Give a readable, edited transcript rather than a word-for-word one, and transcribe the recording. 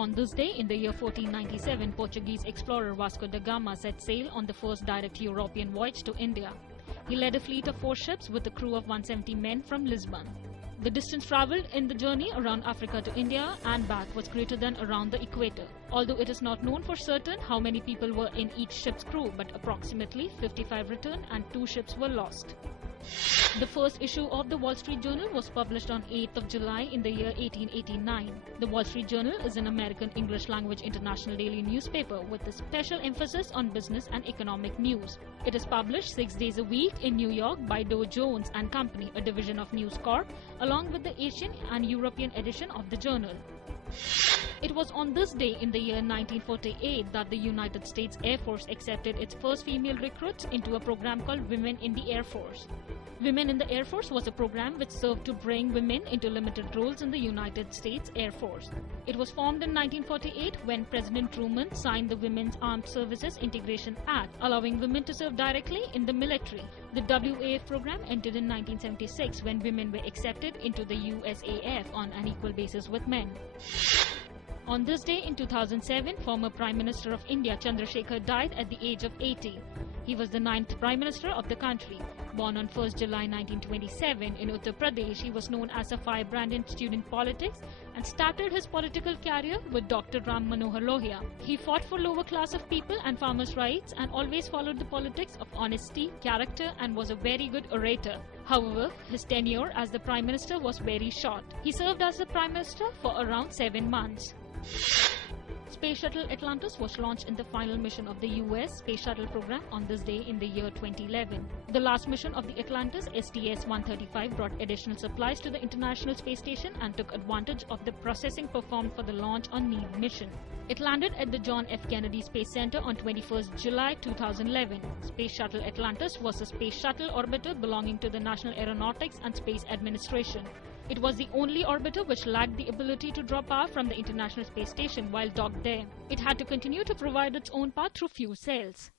On this day, in the year 1497, Portuguese explorer Vasco da Gama set sail on the first direct European voyage to India. He led a fleet of 4 ships with a crew of 170 men from Lisbon. The distance travelled in the journey around Africa to India and back was greater than around the equator. Although it is not known for certain how many people were in each ship's crew, but approximately 55 returned and 2 ships were lost. The first issue of the Wall Street Journal was published on 8th of July in the year 1889. The Wall Street Journal is an American English language international daily newspaper with a special emphasis on business and economic news. It is published 6 days a week in New York by Dow Jones and Company, a division of News Corp, along with the Asian and European edition of the journal. It was on this day in the year 1948 that the United States Air Force accepted its first female recruits into a program called Women in the Air Force. Women in the Air Force was a program which served to bring women into limited roles in the United States Air Force. It was formed in 1948 when President Truman signed the Women's Armed Services Integration Act, allowing women to serve directly in the military. The WAF program entered in 1976 when women were accepted into the USAF on an equal basis with men. On this day in 2007, former Prime Minister of India Chandrasekhar died at the age of 80. He was the 9th Prime Minister of the country. Born on 1st July 1927 in Uttar Pradesh, he was known as a firebrand in student politics and started his political career with Dr. Ram Manohar Lohia. He fought for lower class of people and farmers' rights and always followed the politics of honesty, character and was a very good orator. However, his tenure as the Prime Minister was very short. He served as the Prime Minister for around 7 months. Space Shuttle Atlantis was launched in the final mission of the US Space Shuttle program on this day in the year 2011. The last mission of the Atlantis, STS-135, brought additional supplies to the International Space Station and took advantage of the processing performed for the launch on Need mission. It landed at the John F. Kennedy Space Center on 21st July 2011. Space Shuttle Atlantis was a space shuttle orbiter belonging to the National Aeronautics and Space Administration. It was the only orbiter which lacked the ability to draw power from the International Space Station while docked there. It had to continue to provide its own power through fuel cells.